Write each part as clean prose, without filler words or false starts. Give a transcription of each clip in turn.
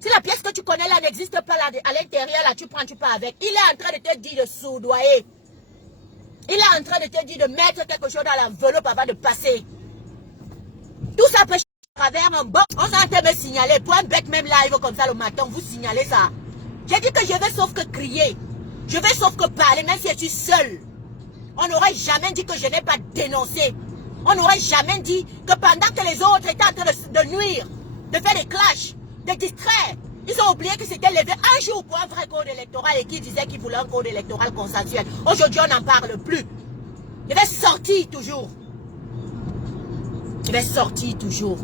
Si la pièce que tu connais là n'existe pas là, à l'intérieur, là, tu prends, tu pars avec. Il est en train de te dire de soudoyer. Il est en train de te dire de mettre quelque chose dans l'enveloppe avant de passer. Tout ça peut à travers un box. On s'en me signaler. Pour un bec même live comme ça le matin, vous signalez ça. J'ai dit que je vais sauf que crier. Je vais sauf que parler, même si je suis seul. On n'aurait jamais dit que je n'ai pas dénoncé. On n'aurait jamais dit que pendant que les autres étaient en train de nuire, de faire des clashs, de distraire, ils ont oublié que c'était levé un jour pour un vrai code électoral et qu'ils disaient qu'ils voulaient un code électoral consensuel. Aujourd'hui, on n'en parle plus. Je vais sortir toujours. Je vais sortir toujours.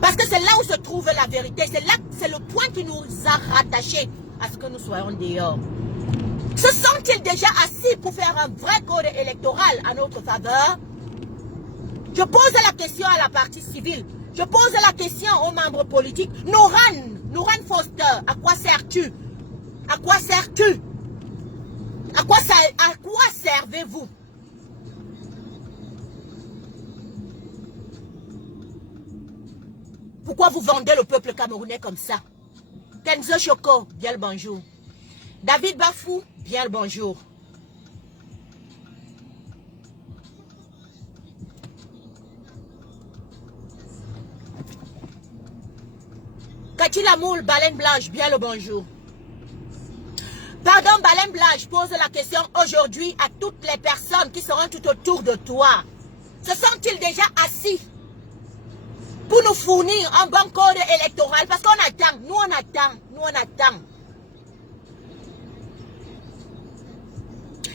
Parce que c'est là où se trouve la vérité. C'est le point qui nous a rattachés à ce que nous soyons dehors. Se sont-ils déjà assis pour faire un vrai code électoral à notre faveur? Je pose la question à la partie civile. Je pose la question aux membres politiques. Nouran Foster, à quoi sers-tu? À quoi sers-tu? À quoi servez-vous? Pourquoi vous vendez le peuple camerounais comme ça? Kenzo Choco, bien le bonjour. David Bafou, bien le bonjour. Cathy Lamoule, Baleine Blanche, bien le bonjour. Pardon, Baleine Blanche, pose la question aujourd'hui à toutes les personnes qui seront tout autour de toi. Se sont-ils déjà assis pour nous fournir un bon code électoral? Parce qu'on attend, nous on attend, nous on attend.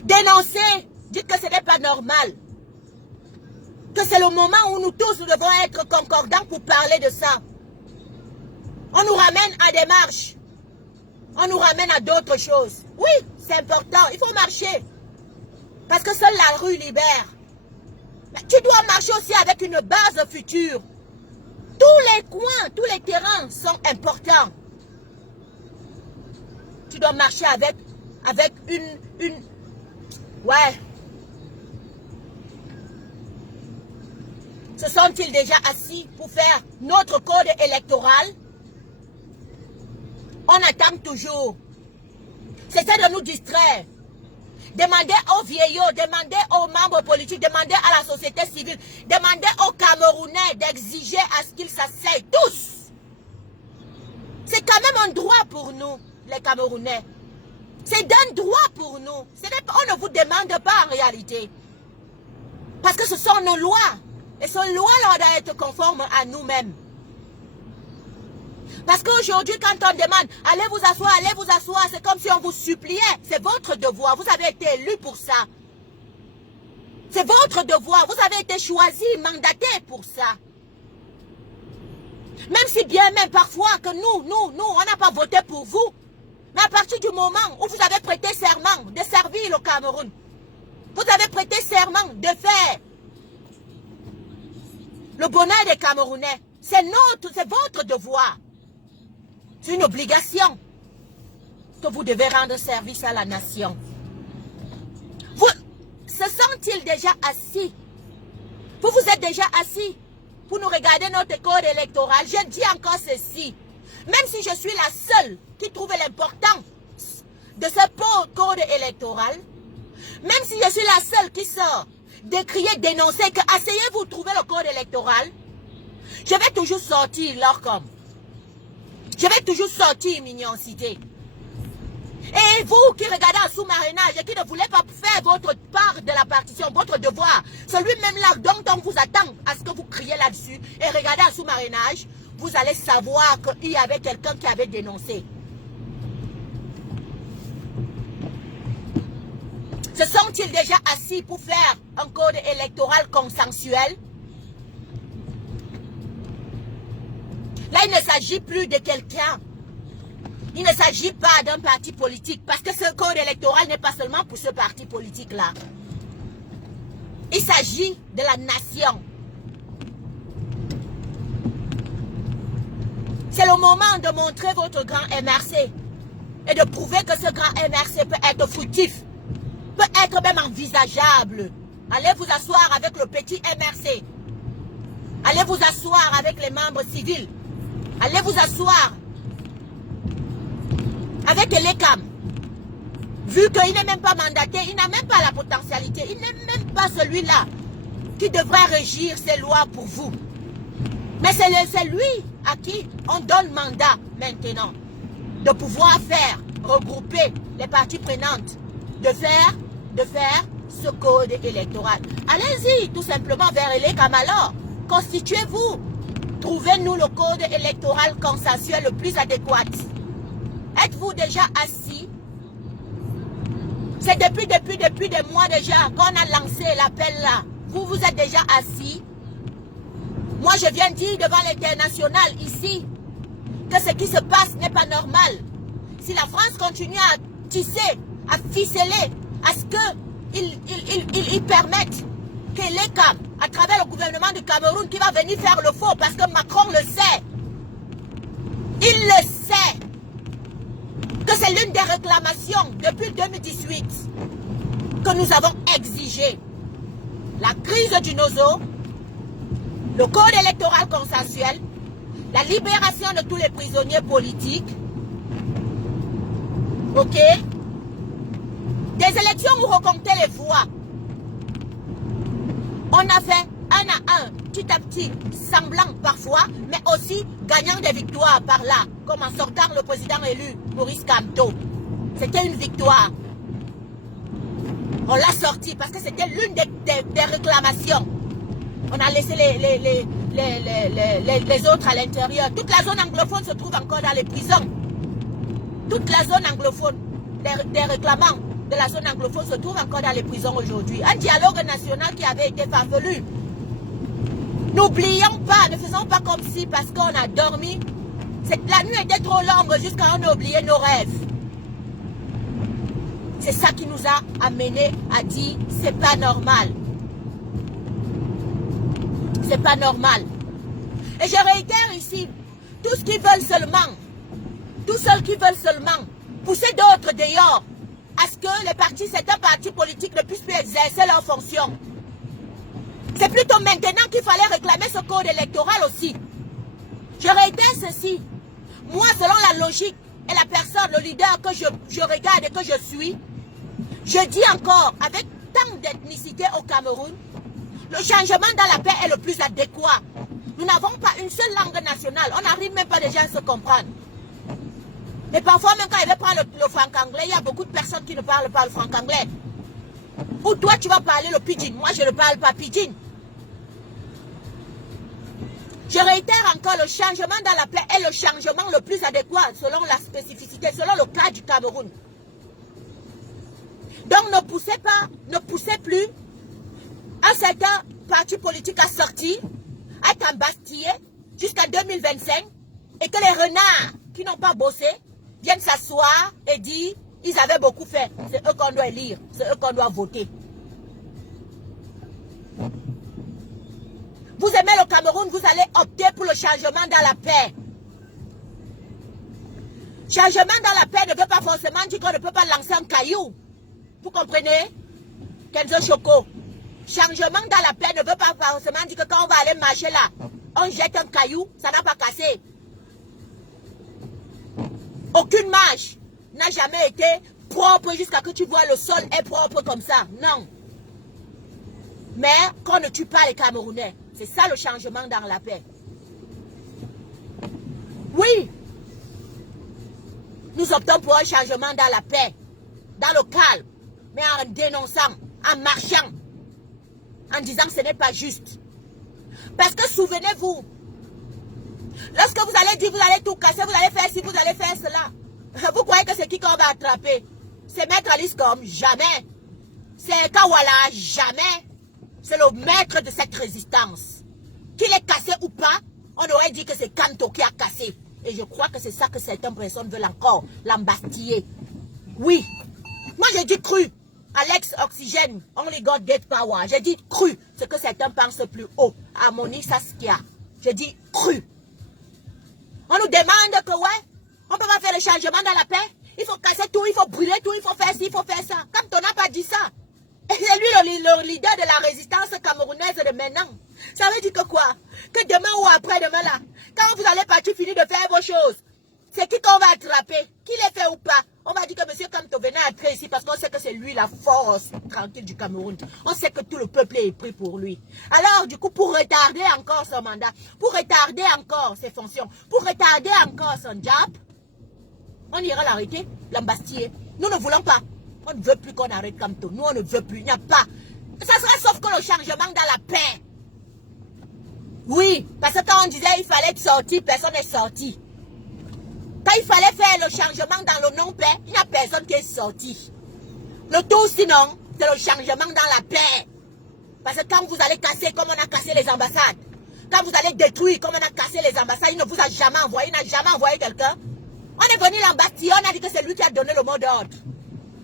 Dénoncer, dites que ce n'est pas normal. Que c'est le moment où nous tous nous devons être concordants pour parler de ça. On nous ramène à des marches. On nous ramène à d'autres choses. Oui, c'est important, il faut marcher. Parce que seule la rue libère. Mais tu dois marcher aussi avec une base future. Tous les coins, tous les terrains sont importants. Tu dois marcher avec une... Ouais. Se sont-ils déjà assis pour faire notre code électoral? On attend toujours. C'est ça de nous distraire. Demandez aux vieillots, demandez aux membres politiques, demandez à la société civile, demandez aux Camerounais d'exiger à ce qu'ils s'asseyent tous. C'est quand même un droit pour nous, les Camerounais. C'est un droit pour nous. On ne vous demande pas en réalité. Parce que ce sont nos lois. Et ces lois-là doivent être conformes à nous-mêmes. Parce qu'aujourd'hui, quand on demande, allez vous asseoir, c'est comme si on vous suppliait. C'est votre devoir. Vous avez été élu pour ça. C'est votre devoir. Vous avez été choisi, mandaté pour ça. Même si bien même parfois que nous, on n'a pas voté pour vous. Mais à partir du moment où vous avez prêté serment de servir le Cameroun, vous avez prêté serment de faire le bonheur des Camerounais. C'est votre devoir. C'est une obligation que vous devez rendre service à la nation. Se sont-ils déjà assis? Vous êtes déjà assis pour nous regarder notre code électoral? Je dis encore ceci. Même si je suis la seule qui trouve l'importance de ce code électoral, même si je suis la seule qui sort de crier, dénoncer que asseyez-vous trouver le code électoral, je vais toujours sortir leur comme. Je vais toujours sortir mignoncité. Et vous qui regardez en sous-marinage et qui ne voulez pas faire votre part de la partition, votre devoir, celui-même là dont on vous attend à ce que vous criez là-dessus et regardez en sous-marinage, vous allez savoir qu'il y avait quelqu'un qui avait dénoncé. Se sont-ils déjà assis pour faire un code électoral consensuel? Là, il ne s'agit plus de quelqu'un. Il ne s'agit pas d'un parti politique. Parce que ce code électoral n'est pas seulement pour ce parti politique-là. Il s'agit de la nation. C'est le moment de montrer votre grand MRC. Et de prouver que ce grand MRC peut être fructif. Peut être même envisageable. Allez vous asseoir avec le petit MRC. Allez vous asseoir avec les membres civils. Allez vous asseoir avec Elekam, vu qu'il n'est même pas mandaté, il n'a même pas la potentialité, il n'est même pas celui-là qui devrait régir ces lois pour vous. Mais c'est lui à qui on donne mandat maintenant de pouvoir faire, regrouper les parties prenantes, de faire ce code électoral. Allez-y tout simplement vers Elekam alors, constituez-vous, trouvez-nous le code électoral consensuel le plus adéquat. Êtes-vous déjà assis? C'est depuis des mois déjà qu'on a lancé l'appel là. Vous vous êtes déjà assis? Moi je viens dire devant l'international ici que ce qui se passe n'est pas normal. Si la France continue à tisser, à ficeler, à ce qu'ils permettent que l'ECAM, à travers le gouvernement du Cameroun, qui va venir faire le faux, parce que Macron le sait, il le sait, que c'est l'une des réclamations depuis 2018 que nous avons exigé. La crise du Nozo, le code électoral consensuel, la libération de tous les prisonniers politiques, ok? Des élections où recompter les voix. On a fait un à un, petit à petit, semblant parfois, mais aussi gagnant des victoires par là, comme en sortant le président élu, Maurice Kamto. C'était une victoire. On l'a sorti parce que c'était l'une des réclamations. On a laissé les autres à l'intérieur. Toute la zone anglophone se trouve encore dans les prisons. Toute la zone anglophone, des réclamants de la zone anglophone se trouve encore dans les prisons aujourd'hui. Un dialogue national qui avait été farfelu. N'oublions pas, ne faisons pas comme si parce qu'on a dormi, la nuit était trop longue jusqu'à on a oublié nos rêves. C'est ça qui nous a amené à dire c'est pas normal. C'est pas normal. Et je réitère ici, tous qui veulent seulement, tous ceux qui veulent seulement pousser d'autres dehors, à ce que les partis, certains partis politiques ne puissent plus exercer leurs fonctions. C'est plutôt maintenant qu'il fallait réclamer ce code électoral aussi. Je réitère ceci. Moi, selon la logique et la personne, le leader que je regarde et que je suis, je dis encore, avec tant d'ethnicité au Cameroun, le changement dans la paix est le plus adéquat. Nous n'avons pas une seule langue nationale. On n'arrive même pas déjà à se comprendre. Et parfois, même quand il veut prendre le franc-anglais, il y a beaucoup de personnes qui ne parlent pas le franc-anglais. Ou toi, tu vas parler le pidgin. Moi, je ne parle pas pidgin. Je réitère encore, le changement dans la paix est le changement le plus adéquat selon la spécificité, selon le cas du Cameroun. Donc, ne poussez pas, ne poussez plus un certain parti politique à sortir, à être embastillé jusqu'à 2025 et que les renards qui n'ont pas bossé viennent s'asseoir et dire ils avaient beaucoup fait. C'est eux qu'on doit élire, c'est eux qu'on doit voter. Vous aimez le Cameroun, vous allez opter pour le changement dans la paix. Changement dans la paix ne veut pas forcément dire qu'on ne peut pas lancer un caillou. Vous comprenez? Kenzo Choco. Changement dans la paix ne veut pas forcément dire que quand on va aller marcher là, on jette un caillou, ça n'a pas cassé. Aucune marche n'a jamais été propre jusqu'à ce que tu vois le sol est propre comme ça. Non. Mais qu'on ne tue pas les Camerounais. C'est ça le changement dans la paix. Oui. Nous optons pour un changement dans la paix, dans le calme, mais en dénonçant, en marchant, en disant que ce n'est pas juste. Parce que souvenez-vous, lorsque vous allez dire, vous allez tout casser, vous allez faire ci, vous allez faire cela, vous croyez que c'est qui qu'on va attraper? C'est Maître Alice comme jamais. C'est Kawala, jamais. C'est le maître de cette résistance. Qu'il est cassé ou pas, on aurait dit que c'est Kamto qui a cassé. Et je crois que c'est ça que certaines personnes veulent encore, l'embastiller. Oui. Moi, j'ai dit cru. Alex Oxygène, only God get power. J'ai dit cru. Ce que certains pensent plus haut. Harmonie Saskia. J'ai dit cru. On nous demande que ouais, on peut pas faire le changement dans la paix. Il faut casser tout, il faut brûler tout, il faut faire ci, il faut faire ça. Comme on n'a pas dit ça. Et c'est lui le leader de la résistance camerounaise de maintenant. Ça veut dire que quoi? Que demain ou après-demain là, quand vous allez partir finir de faire vos choses, C'est qui qu'on va attraper? Qui les fait ou pas? On va dire que M. Kamto venait entrer ici parce qu'on sait que c'est lui la force tranquille du Cameroun. On sait que tout le peuple est pris pour lui. Alors, du coup, pour retarder encore son mandat, pour retarder encore ses fonctions, pour retarder encore son job, on ira l'arrêter, l'embastiller. Nous ne voulons pas. On ne veut plus qu'on arrête Kamto. Nous, on ne veut plus. Il n'y a pas. Ça sera sauf que le changement dans la paix. Oui, parce que quand on disait qu'il fallait être sorti, personne n'est sorti. Quand il fallait faire le changement dans le non-paix, il n'y a personne qui est sorti. Le tout, sinon, c'est le changement dans la paix. Parce que quand vous allez casser comme on a cassé les ambassades, quand vous allez détruire comme on a cassé les ambassades, il ne vous a jamais envoyé, il n'a jamais envoyé quelqu'un. On est venu l'embastiller, on a dit que c'est lui qui a donné le mot d'ordre.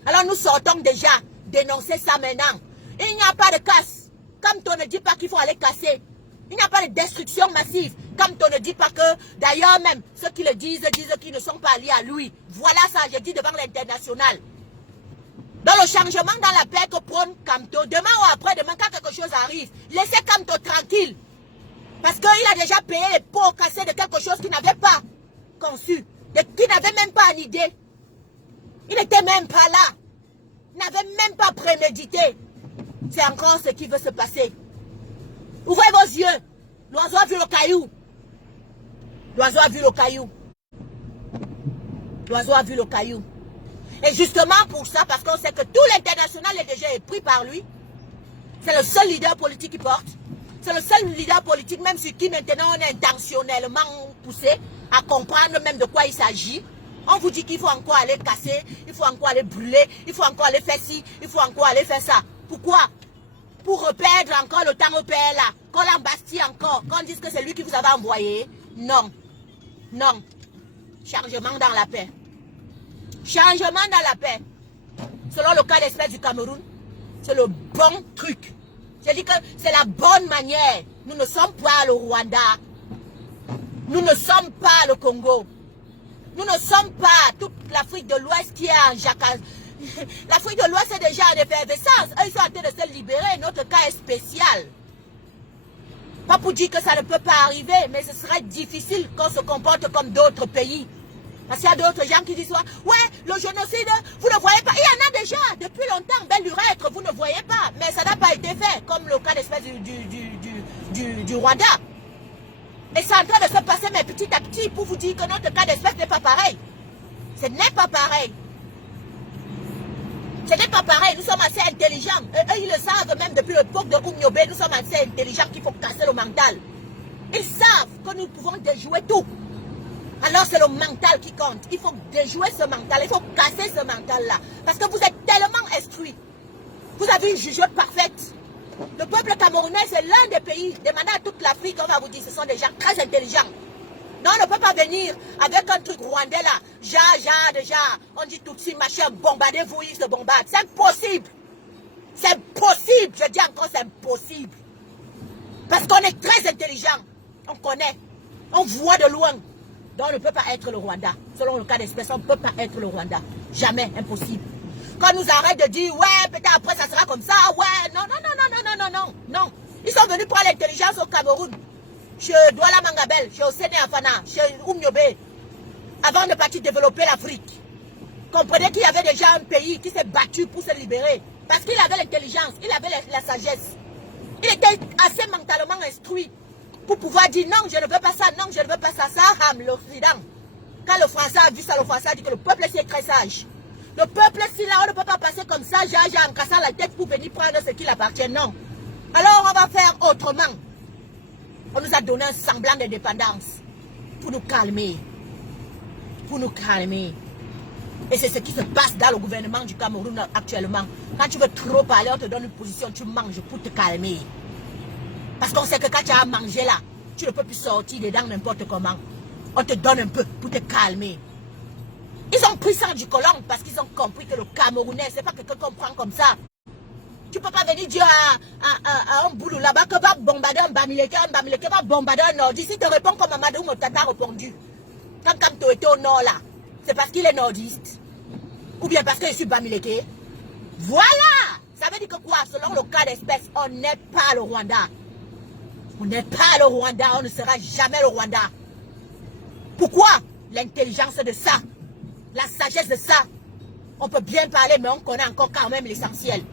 Alors nous sortons déjà dénoncer ça maintenant. Il n'y a pas de casse. Comme on ne dit pas qu'il faut aller casser. Il n'y a pas de destruction massive. Comme on ne dit pas que, d'ailleurs même, ceux qui le disent qu'ils ne sont pas alliés à lui. Voilà ça, j'ai dit devant l'international. Dans le changement dans la paix que prône Kamto, demain ou après-demain, quand quelque chose arrive, laissez Kamto tranquille. Parce qu'il a déjà payé les pots cassés de quelque chose qu'il n'avait pas conçu, qu'il n'avait même pas en idée. Il n'était même pas là. Il n'avait même pas prémédité. C'est encore ce qui veut se passer. Ouvrez vos yeux. L'oiseau a vu le caillou. L'oiseau a vu le caillou. L'oiseau a vu le caillou. Et justement pour ça, parce qu'on sait que tout l'international est déjà pris par lui. C'est le seul leader politique qui porte. C'est le seul leader politique, même sur qui maintenant on est intentionnellement poussé à comprendre même de quoi il s'agit. On vous dit qu'il faut encore aller casser, il faut encore aller brûler, il faut encore aller faire ci, il faut encore aller faire ça. Pourquoi? Pour perdre encore le temps au PLA, qu'on l'embastille encore, qu'on dise que c'est lui qui vous avait envoyé. Non. Non. Changement dans la paix. Changement dans la paix. Selon le cas d'espèce du Cameroun, c'est le bon truc. Je dis que c'est la bonne manière. Nous ne sommes pas le Rwanda. Nous ne sommes pas le Congo. Nous ne sommes pas toute l'Afrique de l'Ouest qui est en jacasse. L'Afrique de l'Ouest est déjà en effervescence. Eux, ils sont en train de se libérer. Notre cas est spécial. Pas pour dire que ça ne peut pas arriver, mais ce serait difficile qu'on se comporte comme d'autres pays. Parce qu'il y a d'autres gens qui disent, ouais, le génocide, vous ne voyez pas. Il y en a déjà depuis longtemps, belle lurette, vous ne voyez pas. Mais ça n'a pas été fait, comme le cas d'espèce du Rwanda. Et c'est en train de se passer, mais petit à petit, pour vous dire que notre cas d'espèce n'est pas pareil. Ce n'est pas pareil. Ce n'est pas pareil, nous sommes assez intelligents. Eux, ils le savent même depuis l'époque de Oumniobé, nous sommes assez intelligents qu'il faut casser le mental. Ils savent que nous pouvons déjouer tout. Alors c'est le mental qui compte. Il faut déjouer ce mental, il faut casser ce mental-là. Parce que vous êtes tellement instruits. Vous avez une jugeote parfaite. Le peuple camerounais, c'est l'un des pays, demandez à toute l'Afrique, on va vous dire, ce sont des gens très intelligents. Non, on ne peut pas venir avec un truc rwandais là. Déjà, on dit tout de suite, machin, bombardez-vous, ils se bombardent. C'est impossible. C'est impossible. Je dis encore, c'est impossible. Parce qu'on est très intelligent. On connaît. On voit de loin. Donc on ne peut pas être le Rwanda. Selon le cas d'espèce, on ne peut pas être le Rwanda. Jamais, impossible. Quand on nous arrête de dire, ouais, peut-être après ça sera comme ça, ouais, non. Ils sont venus prendre l'intelligence au Cameroun. Chez Douala Mangabel, chez Osene Afana, chez Oumniobé, avant de partir développer l'Afrique. Comprenez qu'il y avait déjà un pays qui s'est battu pour se libérer. Parce qu'il avait l'intelligence, il avait la sagesse. Il était assez mentalement instruit pour pouvoir dire non, je ne veux pas ça, non, je ne veux pas ça. Ça rame l'Occident. Quand le Français a vu ça, le Français a dit que le peuple est très sage. Le peuple, si là, on ne peut pas passer comme ça, en cassant la tête pour venir prendre ce qui appartient. Non. Alors, on va faire autrement. On nous a donné un semblant d'indépendance pour nous calmer. Pour nous calmer. Et c'est ce qui se passe dans le gouvernement du Cameroun actuellement. Quand tu veux trop parler, on te donne une position, tu manges pour te calmer. Parce qu'on sait que quand tu as mangé là, tu ne peux plus sortir dedans n'importe comment. On te donne un peu pour te calmer. Ils ont pris ça du colon parce qu'ils ont compris que le Camerounais, c'est pas quelqu'un qu'on prend comme ça. Tu ne peux pas venir dire à un boulot là-bas que va bombarder un Bamileke va bombarder un nordiste. Il te répond comme Amadou Motata a répondu. Quand Kamto était au nord là, c'est parce qu'il est nordiste. Ou bien parce que je suis Bamileke. Voilà. Ça veut dire que quoi? Selon le cas d'espèce, on n'est pas le Rwanda. On n'est pas le Rwanda, on ne sera jamais le Rwanda. Pourquoi? l'intelligence de ça, la sagesse de ça. On peut bien parler, mais on connaît encore quand même l'essentiel.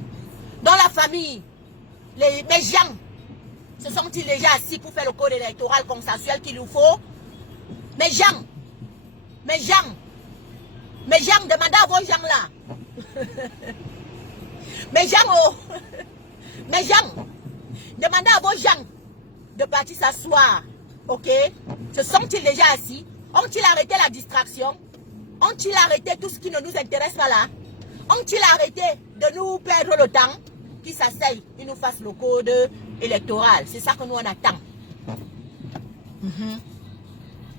Dans la famille, mes gens, se sont-ils déjà assis pour faire le code électoral consensuel qu'il nous faut? Mes gens, demandez à vos gens là. Mes gens, oh, mes gens, demandez à vos gens de partir s'asseoir, ok? Se sont-ils déjà assis? Ont-ils arrêté la distraction? Ont-ils arrêté tout ce qui ne nous intéresse pas là? Ont-ils arrêté de nous perdre le temps? Qu'ils s'asseyent, ils nous fassent le code électoral. C'est ça que nous on attend.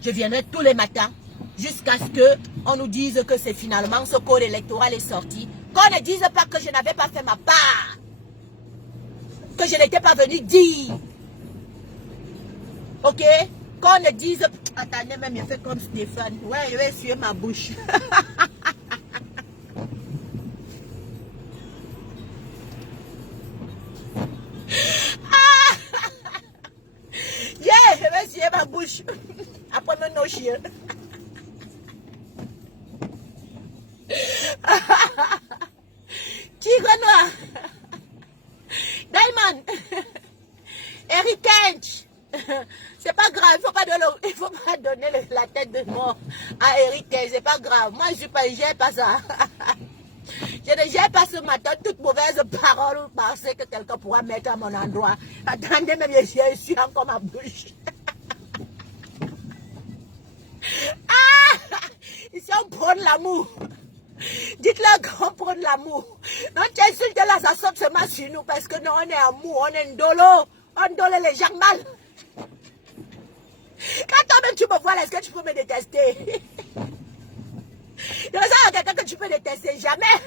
Je viendrai tous les matins jusqu'à ce qu'on nous dise que c'est finalement ce code électoral est sorti. Qu'on ne dise pas que je n'avais pas fait ma part. Que je n'étais pas venu dire. Ok? Qu'on ne dise... Attendez, même il fait comme Stéphane. Ouais, je vais essuyer ma bouche. Yeah, je vais essuyer ma bouche. Après mon chien. Tigre noir. Diamond. Eric Kench. C'est pas grave, il faut pas donner la tête de mort à Eric, c'est pas grave. Moi, je gère pas ça. Je ne gère pas ce matin toute mauvaise parole ou pensée que quelqu'un pourra mettre à mon endroit. Attendez, même je suis encore ma bouche. Ah! Ici, on prône l'amour. Dites-leur qu'on prône l'amour. Non, tu insultes là, ça saute seulement sur nous parce que nous, on est amour, on est ndolo. On dole les gens mal. Quand toi-même tu me vois là, est-ce que tu peux me détester? Il y a quelqu'un que tu peux détester, jamais.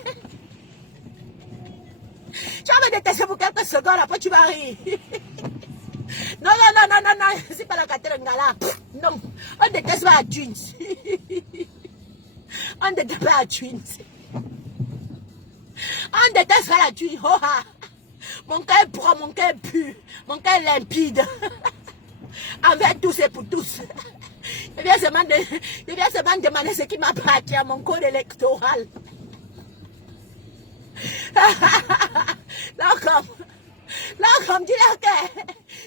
Tu vas me détester pour quelques secondes, après tu vas rire. Non, c'est pas la cathédrale là. Non, on déteste pas la thune. On déteste pas la thune. On déteste pas la thune. Oh, ah. Mon cœur est propre, mon cœur est pur, mon cœur est limpide. Envers tous et pour tous. Je viens seulement demander ce qui m'appartient à mon code électoral. Là, comme dis-leur que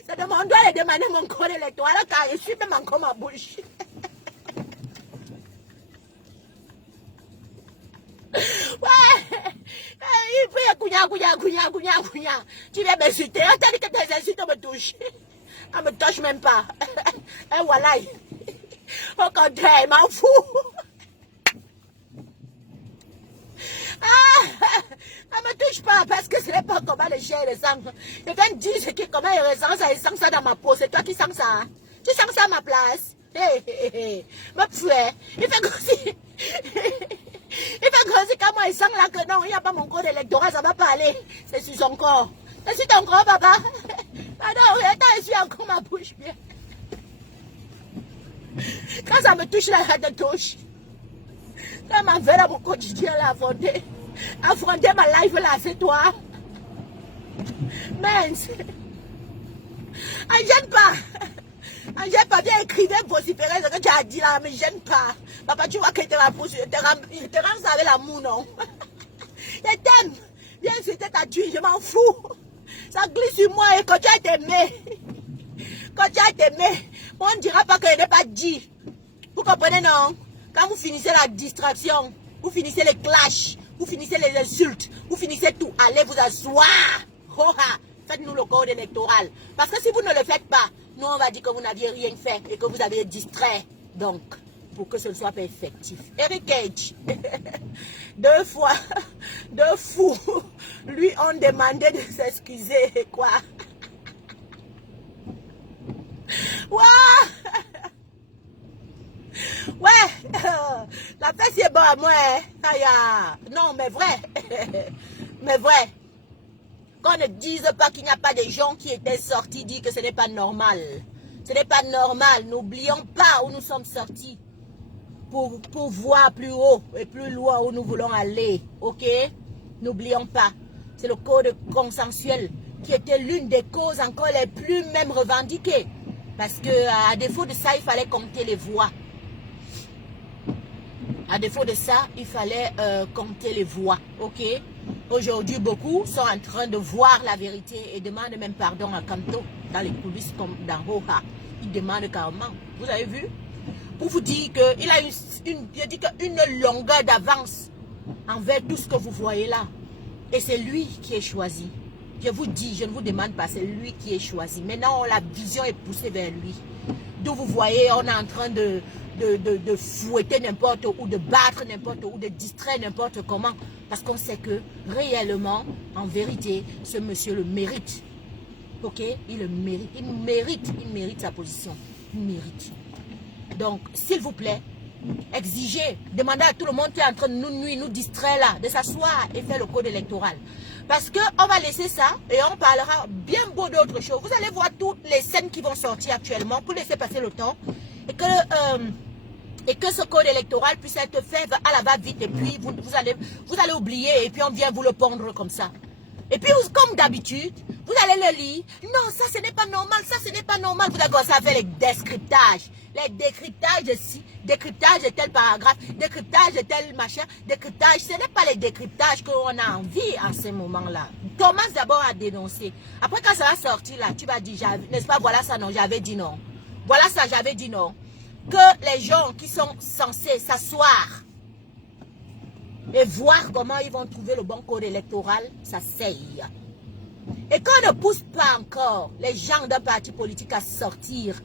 c'est de mon droit de demander mon code électoral car je suis même encore ma bouche. Ouais, il peut y avoir tu viens m'insulter, on t'a dit que tes insultes me touchent. Elle me touche même pas. Et voilà. Au contraire, elle m'en fout. Ah, elle me touche pas parce que ce n'est pas comment le chien ressent. Je viens de dire comment il ressent ça, il sent ça dans ma peau. C'est toi qui sens ça. Tu sens ça à ma place. Ma frère, il fait comme si... Il fait comme si quand moi il sent là que non, il n'y a pas mon code électoral, ça va pas aller. C'est sur son corps. C'est sur ton corps, papa. Pardon, attends, je suis encore ma bouche bien. Quand ça me touche là, ça te touche. Quand ma veille à mon quotidien là, affronter ma life là, c'est toi. Mince. On ne gêne pas. On ne gêne pas. Viens écrivez, vociférer ce que tu as dit là, mais ne gêne pas. Papa, tu vois qu'il te rend avec l'amour, non? Je t'aime. Viens insulter ta tuile, je m'en fous. Ça glisse sur moi et quand tu as été aimé. Quand tu as été aimé, on ne dira pas que je n'ai pas dit. Vous comprenez, non? Quand vous finissez la distraction, vous finissez les clashs, vous finissez les insultes, vous finissez tout, allez vous asseoir. Oh, faites-nous le code électoral. Parce que si vous ne le faites pas, nous on va dire que vous n'aviez rien fait et que vous avez distrait. Donc, pour que ce ne soit pas effectif. Eric Cage, 2 fois, 2 fous, lui ont demandé de s'excuser, quoi. Ouais, la fête est bonne à moi. Non, mais vrai. Mais vrai. Qu'on ne dise pas qu'il n'y a pas des gens qui étaient sortis dire que ce n'est pas normal. Ce n'est pas normal. N'oublions pas où nous sommes sortis. Pour voir plus haut et plus loin où nous voulons aller. Ok? N'oublions pas. C'est le code consensuel qui était l'une des causes encore les plus même revendiquées. Parce que à défaut de ça, il fallait compter les voix. À défaut de ça, il fallait compter les voix, ok? Aujourd'hui, beaucoup sont en train de voir la vérité et demandent même pardon à Kanto dans les coulisses comme dans Hoha. Ils demandent carrément, vous avez vu? Pour vous dire qu'il a une longueur d'avance envers tout ce que vous voyez là. Et c'est lui qui est choisi. Je vous dis, je ne vous demande pas, c'est lui qui est choisi. Maintenant, la vision est poussée vers lui. D'où vous voyez, on est en train de fouetter n'importe où, de battre n'importe où, de distraire n'importe comment. Parce qu'on sait que réellement, en vérité, ce monsieur le mérite. Ok? Il le mérite. Il mérite sa position. Il mérite. Donc, s'il vous plaît, exigez, demandez à tout le monde qui est en train de nous nuire, nous distraire là, de s'asseoir et faire le code électoral. Parce qu'on va laisser ça et on parlera bien beau d'autres choses. Vous allez voir toutes les scènes qui vont sortir actuellement pour laisser passer le temps et que ce code électoral puisse être fait à la va-vite et puis vous allez oublier et puis on vient vous le pondre comme ça. Et puis, comme d'habitude, vous allez le lire. Non, ça, ce n'est pas normal. Ça, ce n'est pas normal. Vous allez commencer à faire les descryptages. Les décryptages de ci, décryptage de tel paragraphe, décryptage de tel machin, décryptage. Ce n'est pas les décryptages qu'on a envie en ce moment-là. Commence d'abord à dénoncer. Après, quand ça va sortir là, tu vas dire, n'est-ce pas, voilà ça, non, j'avais dit non. Voilà ça, j'avais dit non. Que les gens qui sont censés s'asseoir et voir comment ils vont trouver le bon code électoral, ça seye. Et qu'on ne pousse pas encore les gens d'un parti politique à sortir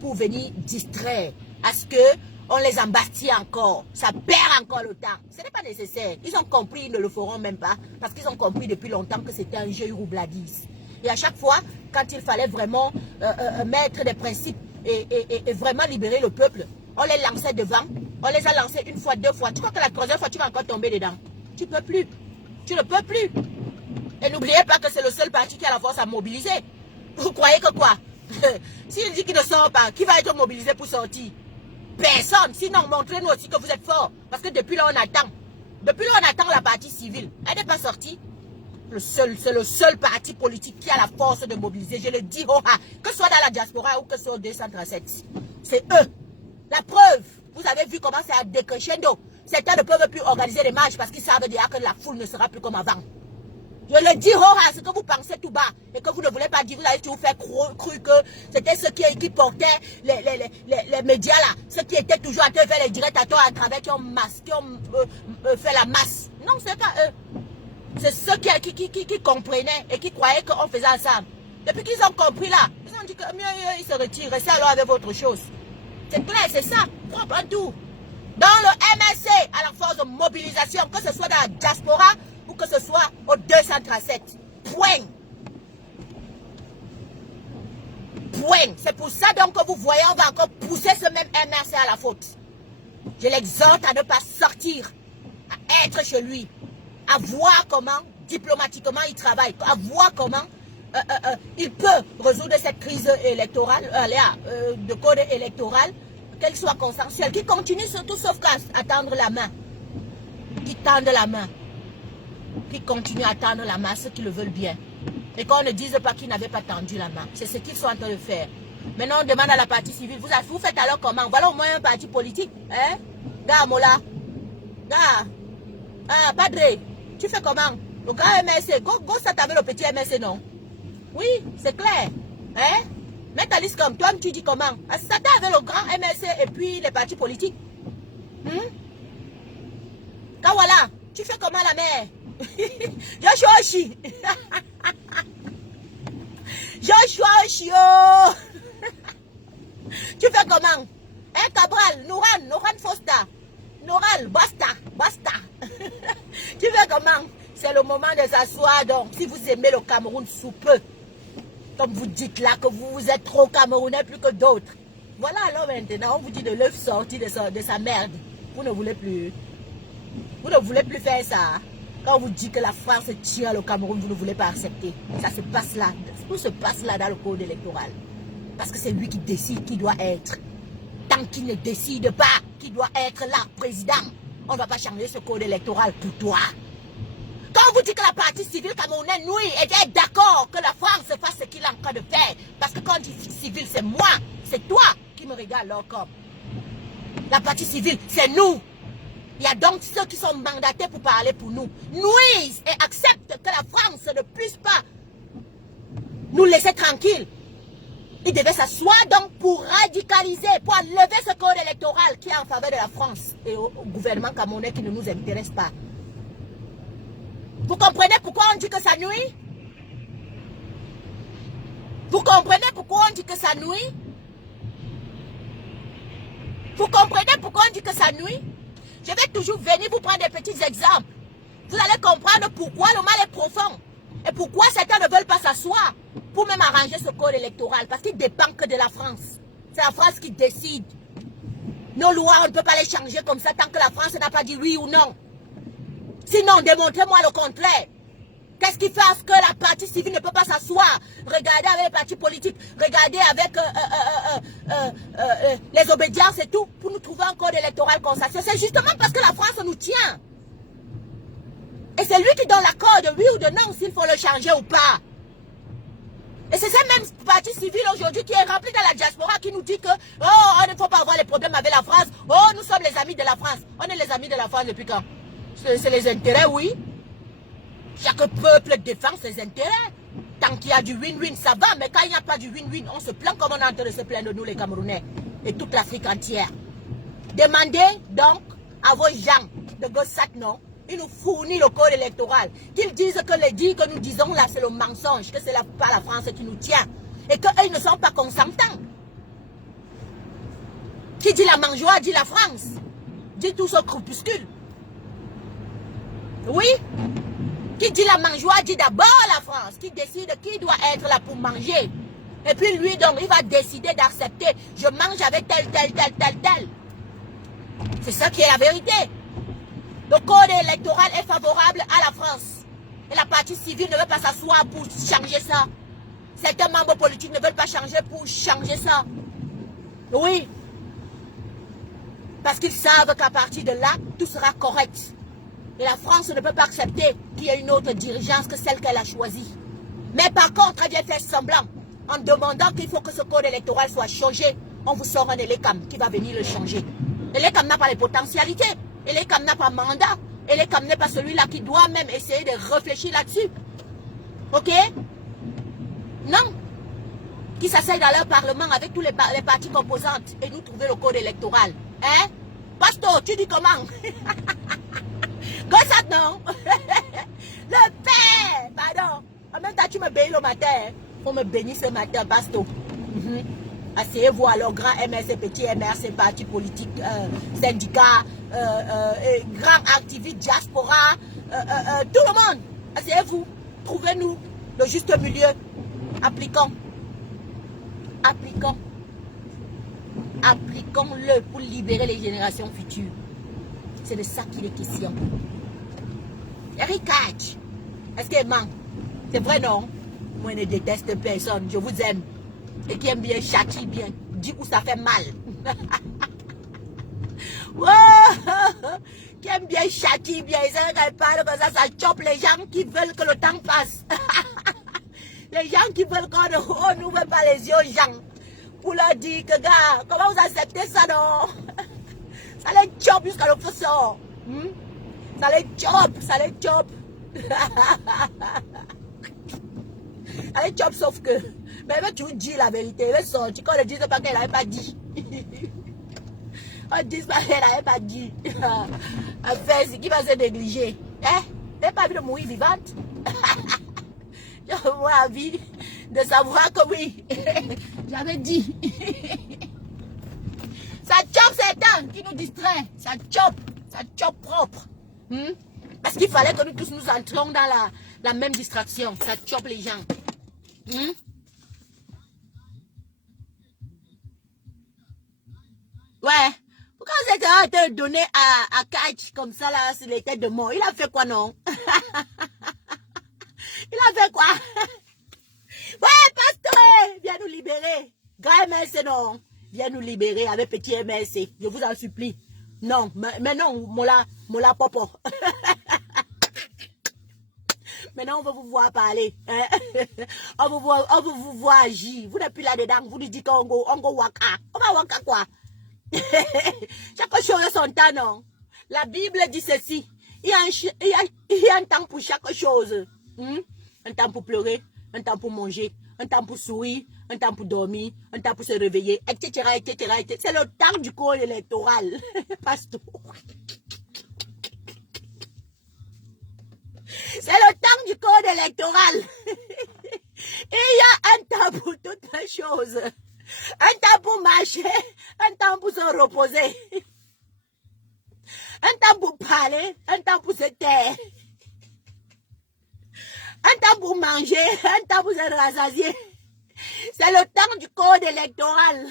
pour venir distraire, à ce qu'on les embastille encore, ça perd encore le temps. Ce n'est pas nécessaire. Ils ont compris, ils ne le feront même pas, parce qu'ils ont compris depuis longtemps que c'était un jeu roubladis. Et à chaque fois, quand il fallait vraiment mettre des principes et vraiment libérer le peuple, on les lançait devant, on les a lancés une fois, deux fois. Tu crois que la troisième fois, tu vas encore tomber dedans? Tu ne peux plus. Tu ne peux plus. Et n'oubliez pas que c'est le seul parti qui a la force à mobiliser. Vous croyez que quoi? S'il dit qu'il ne sort pas, qui va être mobilisé pour sortir? Personne. Sinon, montrez-nous aussi que vous êtes fort. Parce que depuis là, on attend. Depuis là, on attend la partie civile. Elle n'est pas sortie. C'est le seul parti politique qui a la force de mobiliser. Je le dis, oh, que ce soit dans la diaspora ou que ce soit au 237. C'est eux. La preuve, vous avez vu comment c'est à décrescendo. Certains ne peuvent plus organiser les marches parce qu'ils savent déjà que la foule ne sera plus comme avant. Je le dis, ce que vous pensez tout bas et que vous ne voulez pas dire, vous avez toujours fait croire que c'était ceux qui portaient les médias là, ceux qui étaient toujours en train de faire les directs à travers, qui ont fait la masse. Non, c'est pas eux. C'est ceux qui comprenaient et qui croyaient qu'on faisait ensemble. Depuis qu'ils ont compris là, ils ont dit que mieux ils se retirent, restez alors avec votre chose. C'est clair, c'est ça, propre en tout. Dans le MSC, à la force de mobilisation, que ce soit dans la diaspora ou que ce soit au 237. Point. Point. C'est pour ça donc que vous voyez, on va encore pousser ce même MSC à la faute. Je l'exhorte à ne pas sortir, à être chez lui, à voir comment diplomatiquement il travaille, à voir comment il peut résoudre cette crise électorale, de code électoral, qu'elle soit consensuelle, qui continue surtout sauf qu'à tendre la main, qui tendent la main, qui continuent à tendre la main, ceux qui le veulent bien. Et qu'on ne dise pas qu'ils n'avaient pas tendu la main. C'est ce qu'ils sont en train de faire. Maintenant, on demande à la partie civile, vous faites alors comment? Voilà au moins un parti politique. Hein? Gars, Mola. Gars. Ah, Padre. Tu fais comment? Le grand MSC. Go, ça t'avait le petit MSC, non? Oui, c'est clair. Hein? Métaliste comme toi, tu dis comment? Ça t'avait le grand MSC et puis les partis politiques. Kawala, tu fais comment la mère? Joshua Oshi. Joshua Oshi. Tu fais comment? Hein, Cabral, Nouran Fosta. Noral, basta. Tu fais comment? C'est le moment de s'asseoir. Donc, si vous aimez le Cameroun sous peu, comme vous dites là que vous êtes trop camerounais plus que d'autres. Voilà alors maintenant, on vous dit de l'œuf sorti de sa merde. Vous ne voulez plus. Vous ne voulez plus faire ça. Quand on vous dit que la France tient le Cameroun, vous ne voulez pas accepter. Ça se passe là. Tout se passe là dans le code électoral. Parce que c'est lui qui décide qui doit être. Tant qu'il ne décide pas qui doit être là, président, on ne va pas changer ce code électoral pour toi. Quand on vous dit que la partie civile camerounaise, nous, était d'accord que la France fasse ce qu'il est en train de faire. Parce que quand il dit civil, c'est moi, c'est toi qui me regarde là comme. La partie civile, c'est nous. Il y a donc ceux qui sont mandatés pour parler pour nous, nuisent et acceptent que la France ne puisse pas nous laisser tranquilles. Ils devaient s'asseoir donc pour radicaliser, pour enlever ce code électoral qui est en faveur de la France et au gouvernement camerounais qui ne nous intéresse pas. Vous comprenez pourquoi on dit que ça nuit? Vous comprenez pourquoi on dit que ça nuit? Vous comprenez pourquoi on dit que ça nuit? Je vais toujours venir vous prendre des petits exemples. Vous allez comprendre pourquoi le mal est profond. Et pourquoi certains ne veulent pas s'asseoir pour même arranger ce code électoral. Parce qu'il ne dépend que de la France. C'est la France qui décide. Nos lois, on ne peut pas les changer comme ça tant que la France n'a pas dit oui ou non. Sinon, démontrez-moi le contraire. Qu'est-ce qui fait à ce que la partie civile ne peut pas s'asseoir? Regardez avec les partis politiques, regardez avec les obédiences et tout, pour nous trouver un code électoral comme ça. C'est justement parce que la France nous tient. Et c'est lui qui donne l'accord de oui ou de non, s'il faut le changer ou pas. Et c'est ce même parti civil aujourd'hui qui est rempli dans la diaspora qui nous dit que oh, il ne faut pas avoir les problèmes avec la France. Oh, nous sommes les amis de la France. On est les amis de la France depuis quand? C'est les intérêts, oui. Chaque peuple défend ses intérêts. Tant qu'il y a du win-win, ça va. Mais quand il n'y a pas du win-win, on se plaint comme on est en train de se plaindre, nous les Camerounais. Et toute l'Afrique entière. Demandez donc à vos gens de Gossat, non? Ils nous fournissent le code électoral. Qu'ils disent que les dits que nous disons là, c'est le mensonge. Que c'est pas la France qui nous tient. Et qu'eux ne sont pas consentants. Qui dit la mangeoire dit la France. Dit tout ce crépuscule. Oui? Qui dit la mangeoire dit d'abord la France. Qui décide qui doit être là pour manger. Et puis lui, donc, il va décider d'accepter. Je mange avec tel. C'est ça qui est la vérité. Le code électoral est favorable à la France. Et la partie civile ne veut pas s'asseoir pour changer ça. Certains membres politiques ne veulent pas changer pour changer ça. Oui. Parce qu'ils savent qu'à partir de là, tout sera correct. Et la France ne peut pas accepter qu'il y ait une autre dirigeance que celle qu'elle a choisie. Mais par contre, elle vient faire semblant en demandant qu'il faut que ce code électoral soit changé. On vous sort un Elekam qui va venir le changer. Elekam n'a pas les potentialités. Elekam n'a pas mandat. Elekam n'est pas celui-là qui doit même essayer de réfléchir là-dessus. Ok? Non. Qui s'asseyent dans leur parlement avec tous les partis composantes et nous trouver le code électoral. Hein? Pastor, tu dis comment? Gossat, non? Le père! Pardon. En même temps, tu me bénis le matin. Faut me bénir ce matin, Pastor. Asseyez-vous alors, grand MRC, petit MRC, parti politique, syndicat, grand activiste, diaspora, tout le monde. Asseyez-vous. Trouvez-nous le juste milieu. Appliquons. Appliquons. Appliquons-le pour libérer les générations futures. C'est de ça qu'il est question. Eric Hatch, est-ce qu'il ment? C'est vrai, non? Moi, je ne déteste personne. Je vous aime. Et qui aime bien, châtie bien. Dis où ça fait mal. Qui aime bien, châtie bien. Et ça, quand elle parle comme ça chope les gens qui veulent que le temps passe. Les gens qui veulent qu'on n'ouvre pas les yeux aux gens. Pour leur dire que, gars, comment vous acceptez ça, non? Ça les chope jusqu'à le feu sort. Ça les chope, ça les chope. Ça les chope, sauf que, mais elle veut toujours dire la vérité. Elle veut sortir. Quand on ne dit pas qu'elle n'avait pas dit. On ne dit pas qu'elle n'avait pas dit. Enfin, c'est qui va se négliger. Hein? Elle n'a pas envie de mourir vivante. J'ai envie de savoir que oui. J'avais dit. Ça chope certains qui nous distrait. Ça chope propre. Parce qu'il fallait que nous tous nous entrions dans la même distraction. Ça chope les gens. Ouais. Pourquoi vous êtes donné à Kach comme ça là sur les têtes de mort? Il a fait quoi, non? Il a fait quoi? Ouais, pasteur, viens nous libérer. Grand MRC, non. Viens nous libérer avec petit MRC. Je vous en supplie. Non, mais non, Mola Popo. Maintenant, on veut vous voir parler. Hein? On veut vous voir agir. Vous n'êtes plus là-dedans. Vous nous dites qu'on go waka. On va waka quoi? Chaque chose a son temps, non? La Bible dit ceci. Il y a un temps pour chaque chose. Un temps pour pleurer, un temps pour manger, un temps pour sourire, un temps pour dormir, un temps pour se réveiller, etc. etc. C'est le temps du code électoral. Pasteur. C'est le temps du code électoral. Il y a un temps pour toutes les choses. Un temps pour marcher, un temps pour se reposer. Un temps pour parler, un temps pour se taire. Un temps pour manger, un temps pour se rassasier. C'est le temps du code électoral.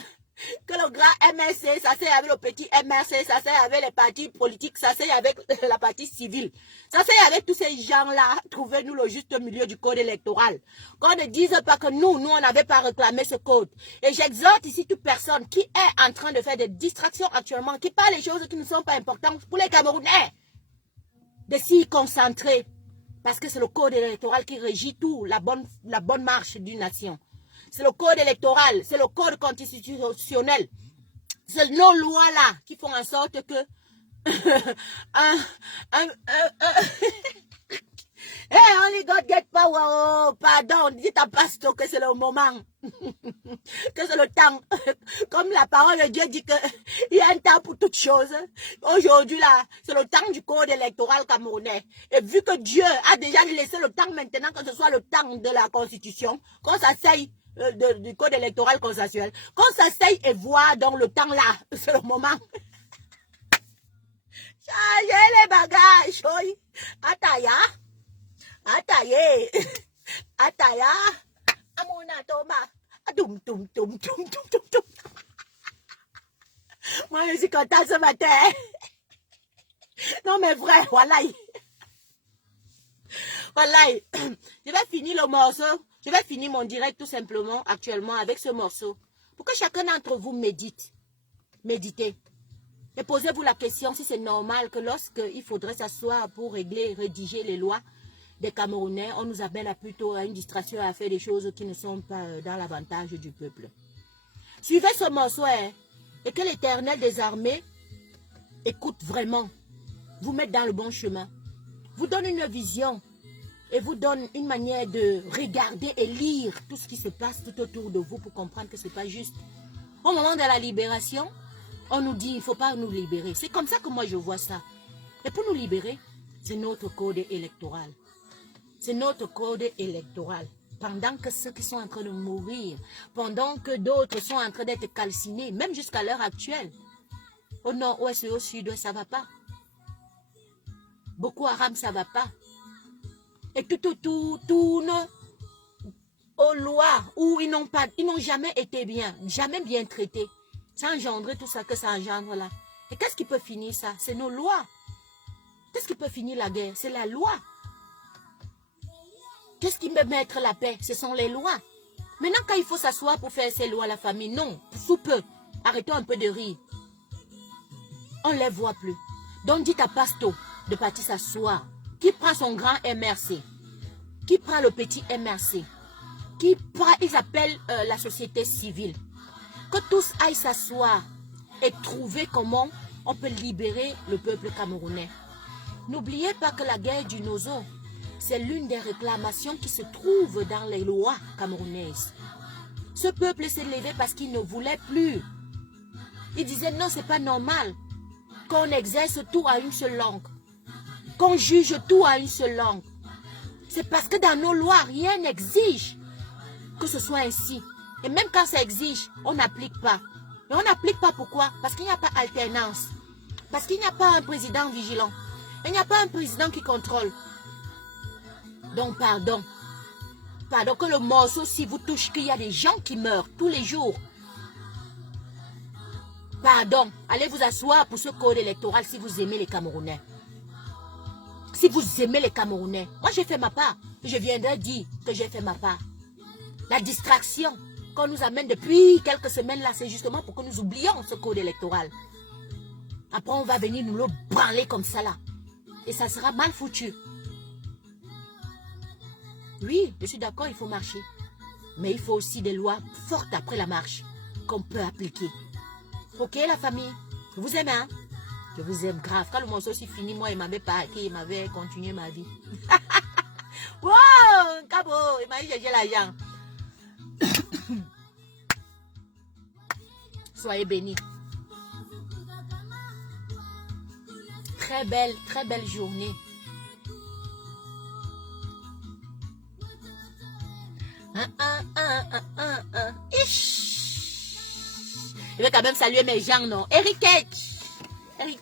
Que le grand MRC s'asseye avec le petit MRC, s'asseye avec les partis politiques, s'asseye avec la partie civile, s'asseye avec tous ces gens-là. Trouvez-nous le juste milieu du code électoral. Qu'on ne dise pas que nous on n'avait pas réclamé ce code. Et j'exhorte ici toute personne qui est en train de faire des distractions actuellement, qui parle des choses qui ne sont pas importantes pour les Camerounais, de s'y concentrer. Parce que c'est le code électoral qui régit tout, la bonne marche d'une nation. C'est le code électoral, c'est le code constitutionnel. C'est nos lois-là qui font en sorte que... Hey, only God get power. Oh, pardon, dites à pasteur que c'est le moment. Que c'est le temps. Comme la parole de Dieu dit qu'il y a un temps pour toutes choses. Aujourd'hui, là, c'est le temps du code électoral camerounais. Et vu que Dieu a déjà laissé le temps maintenant, que ce soit le temps de la Constitution, qu'on s'asseye du code électoral consensuel, qu'on s'asseye et voit dans le temps là, c'est le moment. Changez les bagages. Ataya. Ataye. Ataya. Amona Toma. Adoum, toum, toum, toum, toum, toum, toum. Moi, je suis contente ce matin. Non, mais vrai, voilà. Voilà. Je vais finir le morceau. Je vais finir mon direct tout simplement actuellement avec ce morceau. Pour que chacun d'entre vous médite. Méditez. Et posez-vous la question si c'est normal que lorsqu'il faudrait s'asseoir pour régler, rédiger les lois des Camerounais, on nous appelle plutôt à une distraction à faire des choses qui ne sont pas dans l'avantage du peuple. Suivez ce morceau et que l'Éternel des armées écoute vraiment, vous mette dans le bon chemin, vous donne une vision et vous donne une manière de regarder et lire tout ce qui se passe tout autour de vous pour comprendre que ce n'est pas juste. Au moment de la libération, on nous dit il ne faut pas nous libérer. C'est comme ça que moi je vois ça. Et pour nous libérer, c'est notre code électoral. C'est notre code électoral. Pendant que ceux qui sont en train de mourir, pendant que d'autres sont en train d'être calcinés, même jusqu'à l'heure actuelle, au nord-ouest et au sud-ouest, ça ne va pas. Boko Haram, ça ne va pas. Et tout tourne aux lois où ils n'ont jamais été bien, jamais bien traités. Ça a engendré tout ça que ça engendre là. Et qu'est-ce qui peut finir ça? C'est nos lois. Qu'est-ce qui peut finir la guerre? C'est la loi. Qu'est-ce qui peut mettre la paix? Ce sont les lois. Maintenant, quand il faut s'asseoir pour faire ces lois, la famille, non, sous peu. Arrêtons un peu de rire. On ne les voit plus. Donc, dites à Pasto de partir s'asseoir. Qui prend son grand MRC? Qui prend le petit MRC? Qui prend, ils appellent la société civile. Que tous aillent s'asseoir et trouver comment on peut libérer le peuple camerounais. N'oubliez pas que la guerre du Nozo, c'est l'une des réclamations qui se trouvent dans les lois camerounaises. Ce peuple s'est levé parce qu'il ne voulait plus. Il disait non, c'est pas normal qu'on exerce tout à une seule langue, qu'on juge tout à une seule langue. C'est parce que dans nos lois, rien n'exige que ce soit ainsi. Et même quand ça exige, on n'applique pas. Et on n'applique pas pourquoi? Parce qu'il n'y a pas alternance. Parce qu'il n'y a pas un président vigilant. Il n'y a pas un président qui contrôle. Donc pardon. Pardon que le morceau, si vous touche, qu'il y a des gens qui meurent tous les jours. Pardon. Allez vous asseoir pour ce code électoral si vous aimez les Camerounais. Si vous aimez les Camerounais. Moi j'ai fait ma part. Je viendrai dire que j'ai fait ma part. La distraction qu'on nous amène depuis quelques semaines là, c'est justement pour que nous oublions ce code électoral. Après, on va venir nous le branler comme ça là. Et ça sera mal foutu. Oui, je suis d'accord, il faut marcher. Mais il faut aussi des lois fortes après la marche qu'on peut appliquer. Ok la famille? Je vous aime, hein? Je vous aime grave. Quand le morceau s'est fini, moi, il m'avait parqué, il m'avait continué ma vie. Wow, Cabo, il m'a dit, j'ai l'argent. Soyez bénis. Très belle journée. Je vais quand même saluer mes gens, non? Eric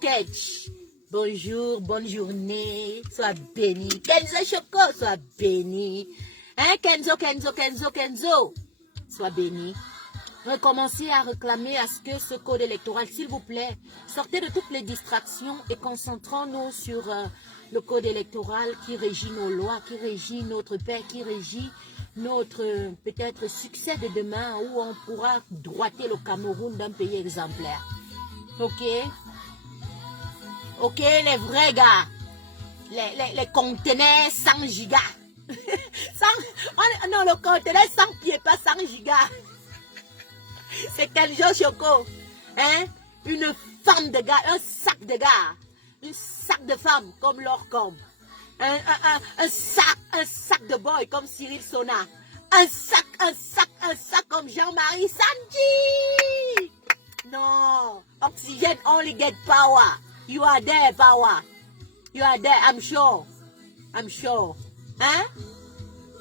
Edge. Bonjour, bonne journée. Sois béni. Kenzo Choco, sois béni. Hein, Kenzo. Sois béni. Recommencez à réclamer à ce que ce code électoral, s'il vous plaît, sortez de toutes les distractions et concentrons-nous sur le code électoral qui régit nos lois, qui régit notre paix, qui régit notre peut-être succès de demain où on pourra droiter le Cameroun d'un pays exemplaire. Ok? Ok, les vrais gars, les conteneurs 100 gigas. Non, le conteneur 100 pieds, pas 100 gigas. C'est Kenzo Choco, hein? Une femme de gars, un sac de gars, un sac de femmes comme l'Orcom, un sac de boy comme Cyril Sona, un sac comme Jean-Marie Sanji. Non, oxygène only get power. You are there, power. You are there, I'm sure. Hein?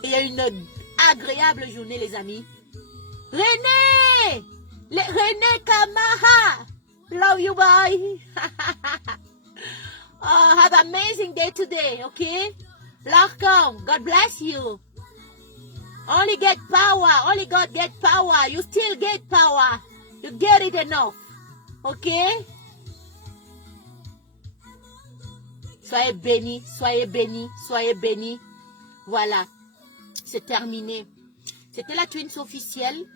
Il y a une agréable journée, les amis. René Kamaha, love you, boy. Oh, have an amazing day today, okay? Welcome, God bless you. Only get power, only God get power. You still get power. You get it enough, okay? Soyez bénis, soyez bénis, soyez bénis. Voilà, c'est terminé. C'était la Twins officielle.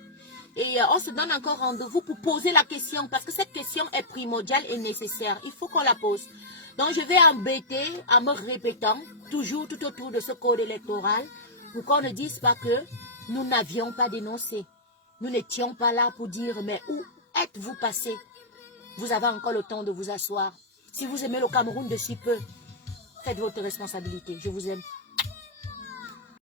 Et on se donne encore rendez-vous pour poser la question. Parce que cette question est primordiale et nécessaire. Il faut qu'on la pose. Donc je vais embêter en me répétant toujours tout autour de ce code électoral. Pour qu'on ne dise pas que nous n'avions pas dénoncé. Nous n'étions pas là pour dire mais où êtes-vous passé? Vous avez encore le temps de vous asseoir. Si vous aimez le Cameroun de si peu, faites votre responsabilité. Je vous aime.